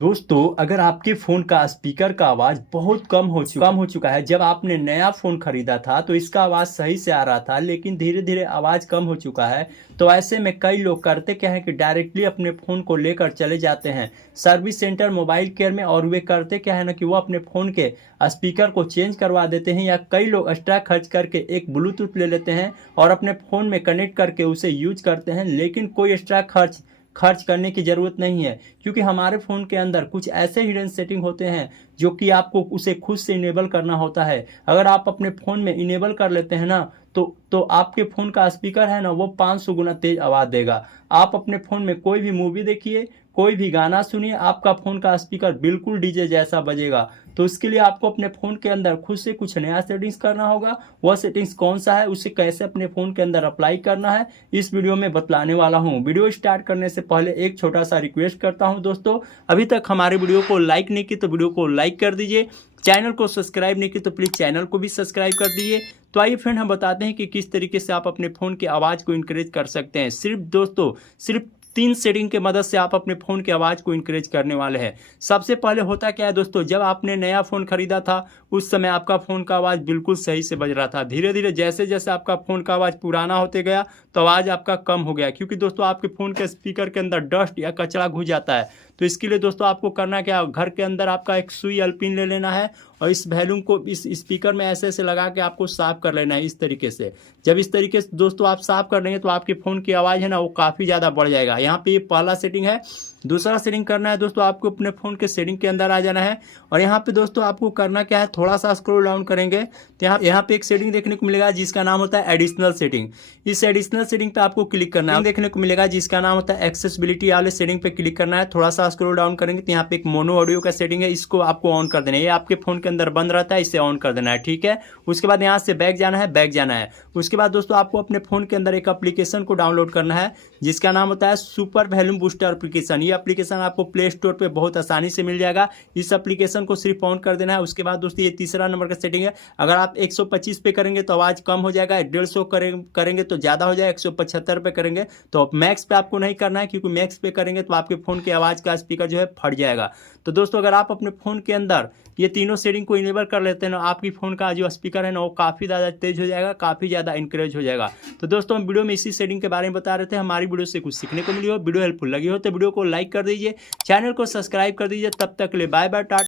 दोस्तों, अगर आपके फ़ोन का स्पीकर का आवाज़ बहुत कम हो चुका है। जब आपने नया फ़ोन खरीदा था तो इसका आवाज़ सही से आ रहा था, लेकिन धीरे धीरे आवाज़ कम हो चुका है। तो ऐसे में कई लोग करते क्या है कि डायरेक्टली अपने फ़ोन को लेकर चले जाते हैं सर्विस सेंटर, मोबाइल केयर में, और वे करते क्या है ना कि वो अपने फ़ोन के स्पीकर को चेंज करवा देते हैं, या कई लोग एक्स्ट्रा खर्च करके एक ब्लूटूथ ले लेते हैं और अपने फ़ोन में कनेक्ट करके उसे यूज करते हैं। लेकिन कोई एक्स्ट्रा खर्च खर्च करने की ज़रूरत नहीं है, क्योंकि हमारे फ़ोन के अंदर कुछ ऐसे हिडन सेटिंग होते हैं जो कि आपको उसे खुद से इनेबल करना होता है। अगर आप अपने फ़ोन में इनेबल कर लेते हैं ना, तो आपके फ़ोन का स्पीकर है ना, वो 500 गुना तेज आवाज़ देगा। आप अपने फ़ोन में कोई भी मूवी देखिए, कोई भी गाना सुनिए, आपका फ़ोन का स्पीकर बिल्कुल डीजे जैसा बजेगा। तो इसके लिए आपको अपने फ़ोन के अंदर खुद से कुछ नया सेटिंग्स करना होगा। वह सेटिंग्स कौन सा है, उसे कैसे अपने फ़ोन के अंदर अप्लाई करना है, इस वीडियो में बतलाने वाला हूँ। वीडियो स्टार्ट करने से पहले एक छोटा सा रिक्वेस्ट करता हूँ दोस्तों, अभी तक हमारे वीडियो को लाइक नहीं की तो वीडियो को लाइक कर दीजिए, चैनल को सब्सक्राइब नहीं की तो प्लीज़ चैनल को भी सब्सक्राइब कर दीजिए। तो आइए फ्रेंड, हम बताते हैं कि किस तरीके से आप अपने फ़ोन की आवाज़ को इंक्रीज कर सकते हैं। सिर्फ 3 सेटिंग के मदद से आप अपने फ़ोन की आवाज़ को इंक्रीज करने वाले हैं। सबसे पहले होता क्या है दोस्तों, जब आपने नया फ़ोन खरीदा था उस समय आपका फ़ोन का आवाज़ बिल्कुल सही से बज रहा था। धीरे धीरे जैसे जैसे आपका फ़ोन का आवाज़ पुराना होते गया तो आवाज़ आपका कम हो गया, क्योंकि दोस्तों आपके फ़ोन के स्पीकर के अंदर डस्ट या कचरा घुस जाता है। तो इसके लिए दोस्तों आपको करना क्या है, घर के अंदर आपका एक सुई एल्पिन ले लेना है और इस वॉल्यूम को इस स्पीकर में ऐसे ऐसे लगा के आपको साफ़ कर लेना है इस तरीके से। जब इस तरीके से दोस्तों आप साफ़ कर लेंगे तो आपके फ़ोन की आवाज़ है ना, वो काफ़ी ज़्यादा बढ़ जाएगा। यहाँ पे ये पहला सेटिंग है। दूसरा सेटिंग करना है दोस्तों, आपको अपने फ़ोन के सेटिंग के अंदर आ जाना है और यहाँ पे दोस्तों आपको करना क्या है, थोड़ा सा स्क्रॉल डाउन करेंगे तो यहाँ पे एक सेटिंग देखने को मिलेगा जिसका नाम होता है एडिशनल सेटिंग। इस एडिशनल सेटिंग पे आपको क्लिक करना है। देखने को मिलेगा जिसका नाम होता है एक्सेसिबिलिटी वाले सेटिंग पे क्लिक करना है। थोड़ा सा स्क्रॉल डाउन करेंगे तो यहाँ पे एक मोनो ऑडियो का सेटिंग है, इसको आपको ऑन कर देना है। ये आपके फ़ोन के अंदर बंद रहता है, इसे ऑन कर देना है, ठीक है। उसके बाद यहाँ से बैक जाना है। उसके बाद दोस्तों आपको अपने फ़ोन के अंदर एक एप्लीकेशन को डाउनलोड करना है जिसका नाम होता है सुपर वॉल्यूम बूस्टर एप्लीकेशन। ये एप्लीकेशन आपको प्ले स्टोर पे बहुत आसानी से मिल जाएगा। इस एप्लीकेशन को सिर्फ ऑन कर देना है। उसके बाद दोस्तों ये तीसरा नंबर का सेटिंग है, अगर आप 125 पे करेंगे तो आवाज़ कम हो जाएगा, 150 करेंगे तो ज़्यादा हो जाएगा, 175 पे करेंगे तो मैक्स पे आपको नहीं करना है, क्योंकि मैक्स पे करेंगे तो आपके फ़ोन की आवाज़ का स्पीकर जो है फट जाएगा। तो दोस्तों अगर आप अपने फ़ोन के अंदर ये तीनों सेटिंग को इनेबल कर लेते हैं ना, आपकी फ़ोन का जो स्पीकर है ना वो काफ़ी ज़्यादा तेज़ हो जाएगा, काफ़ी ज़्यादा इंक्रीज हो जाएगा। तो दोस्तों हम वीडियो में इसी सेटिंग के बारे में बता रहे थे। हमारी वीडियो से कुछ सीखने को मिली हो, वीडियो हेल्पफुल लगी हो तो वीडियो को लाइक कर दीजिए, चैनल को सब्सक्राइब कर दीजिए। तब तक के लिए बाय बाय, टाटा।